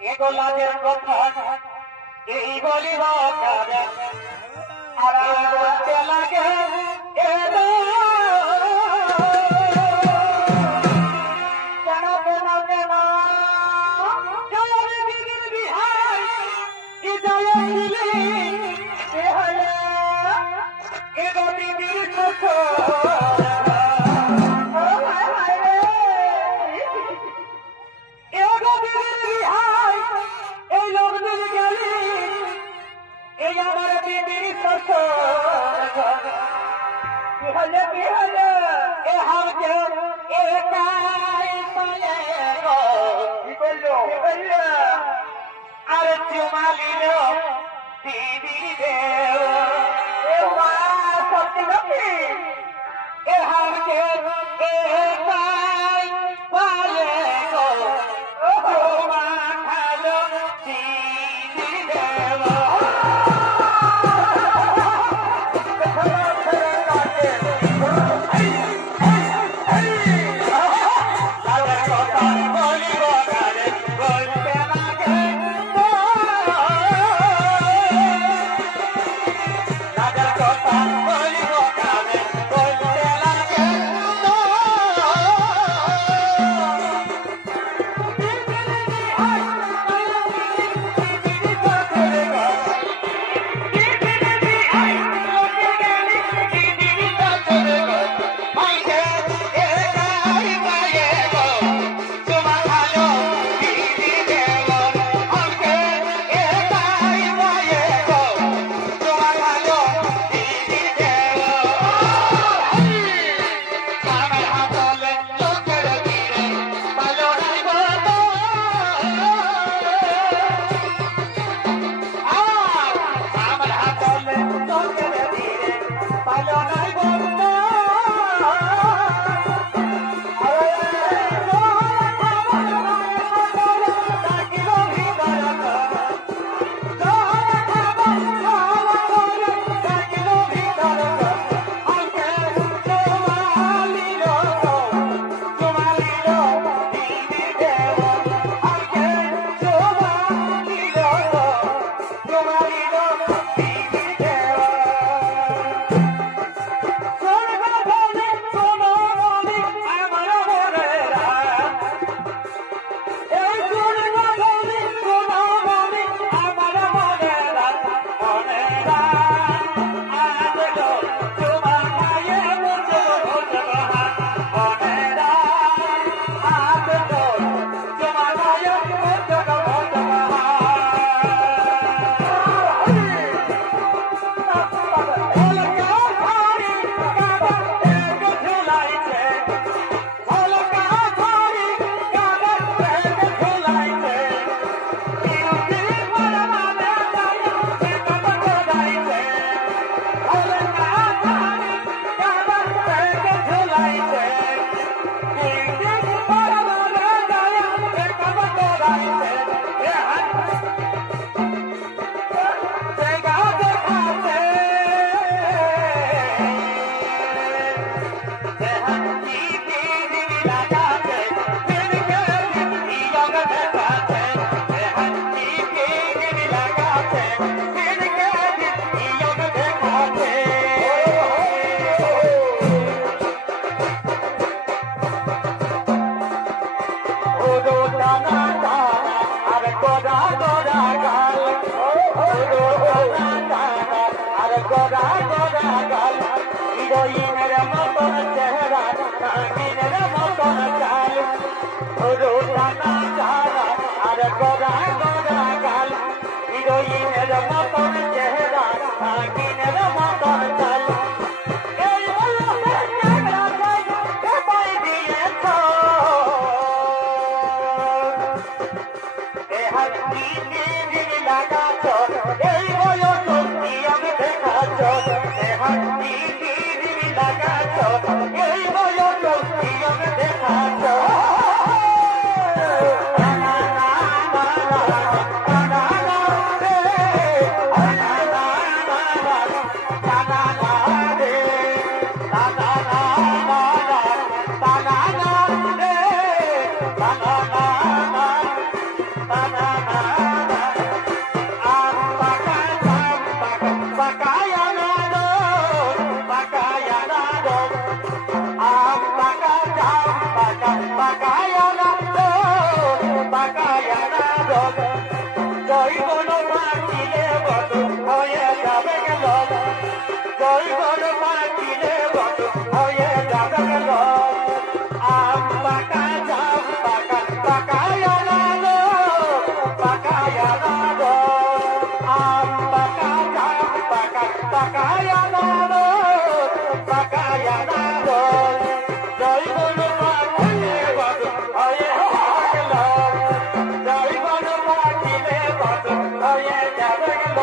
এগোলাদের কথা এই বলিব কারে আর এই বলতে লাগে Banana জৈবন মাটিলে বধু হয়ে যাবে গেল জৈবন মাটিলে বধু হয়ে যাবে গেল আম পাকা জাম পাকা পাকায়া লাগো পাকায়া লাগো আম পাকা জাম পাকা পাকায়া লাগো পাকায়া লাগো জৈবন মাটিলে বধু হয়ে যাবে গেল জৈবন মাটিলে বধু হয়ে যাবে গেল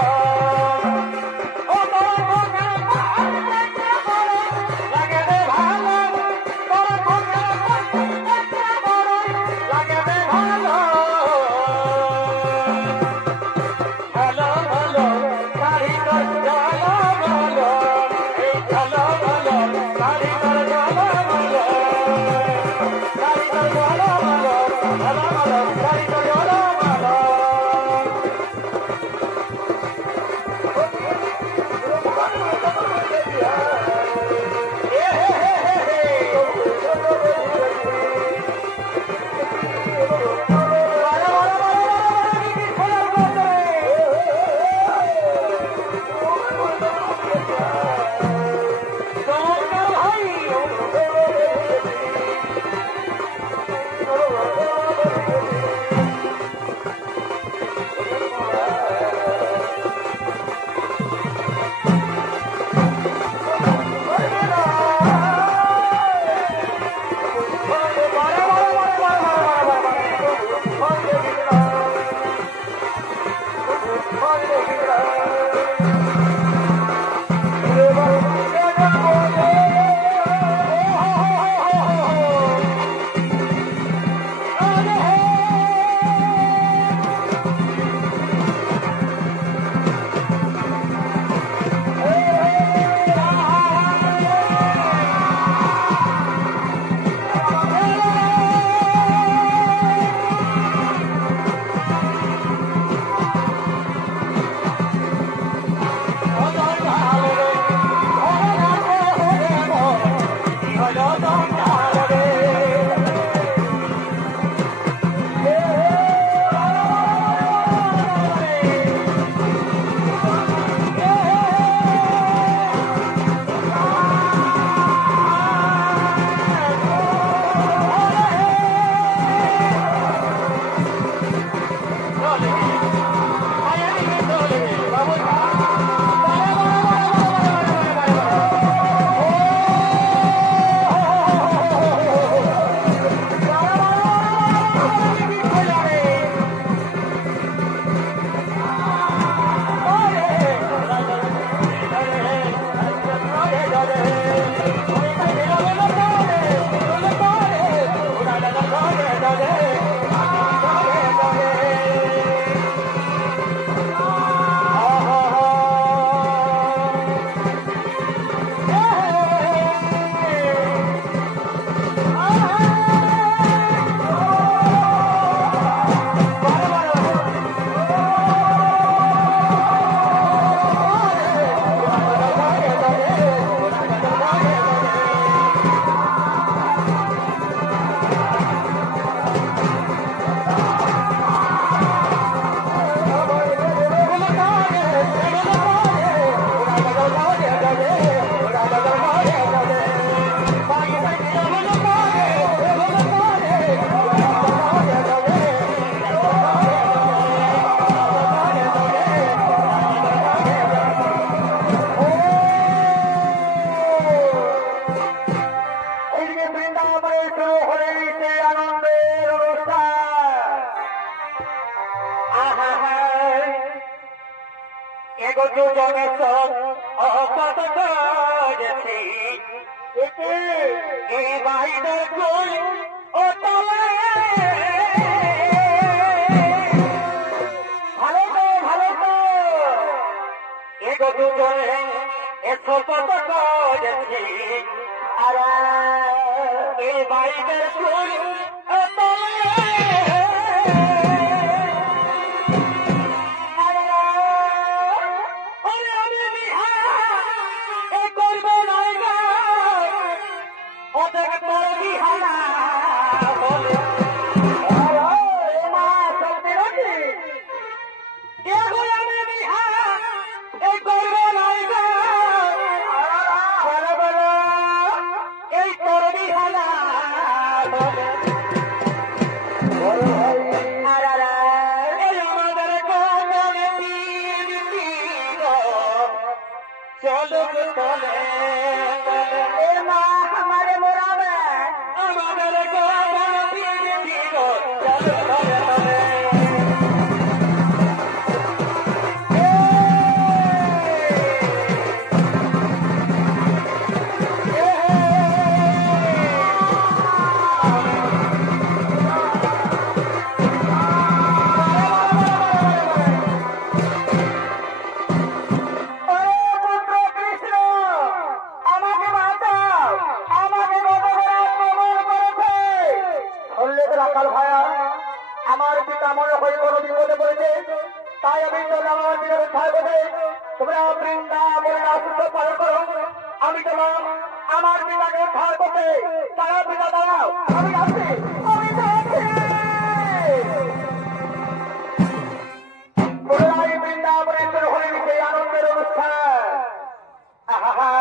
আমার পিতা মনে হয় কোনো বিপদে পড়েছে, তাই আমি তোমরা আমার পিতার উদ্ধার করবে। তোমরা বৃন্দাবনে আসুদ্ধ পালন করো, আমি তোমার আমার পিতাকে উদ্ধার করতে। তারা পিতা দাঁড়াও, আমি আসছি, আমি যাচ্ছি। পুনরায় বৃন্দাবনে শুরু হয়ে গেছে আনন্দের অনুষ্ঠান। আহা,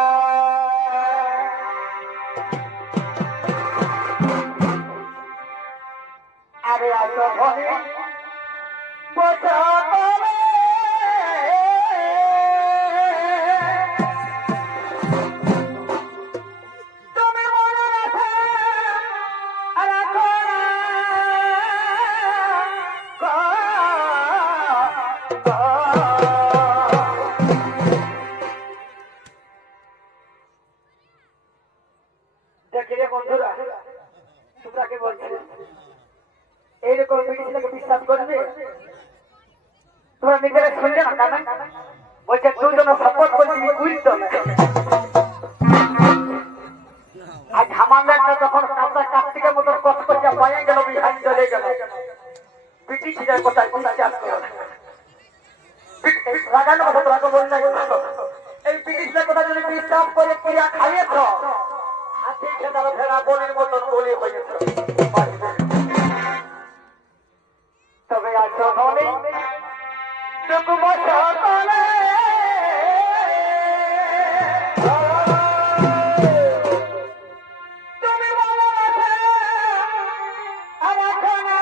আরে আসো ধনী বসো তবে, তুমি মনে রাখো রাখো না দেখি রে বন্ধুরা, তোমরা কে বলছো এইরকম বিটিটাকে বিশ্বাস করবে? তোমরা নিজেরা শুনলে না কেন? বলছে দুজন শপথ করছি বুঝতো না। আজ হামানদারটা যখন কার্তিকের মতো কষ্ট করছে পায়ে গেল, বিহান চলে গেল, বিটি ছিলেন কোথায় বিশ্বাস করো না। রাগানো কথা তোরাকে বল না, এই ব্রিটিশদের কথা যদি বিশ্বাস করে ক্রিয়া খাইয়েছ, হাতে খেতার ফেরা বলির মতন বলি হয়েছে। তবে আছো ধনী টুকু বসো তলে, তুমি বলো রাখো না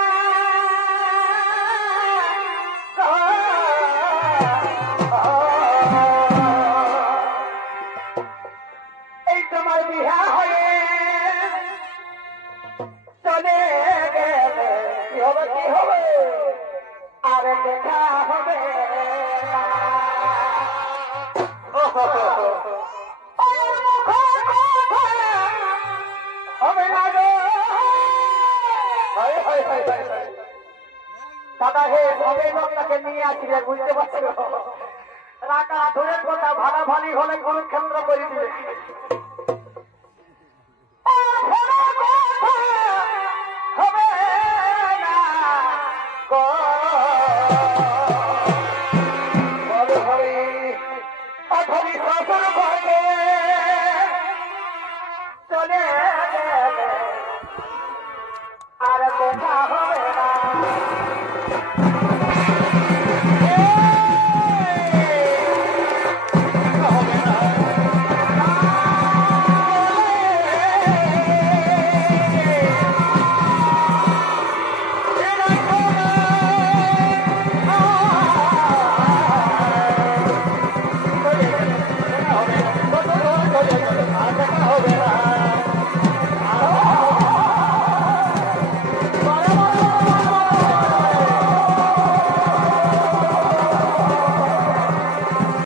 এই তোমার বিহা হয়ে চলে গেলে কি হবে, কি হবে? আরে দেখা হবে হবে না গো। দাদা হে সবে লোকটাকে নিয়ে আসলে বুঝতে পারছো, রাখা ধরে কথা ভাড়া ভালি হলে কুরুক্ষেত্র করে দিবে।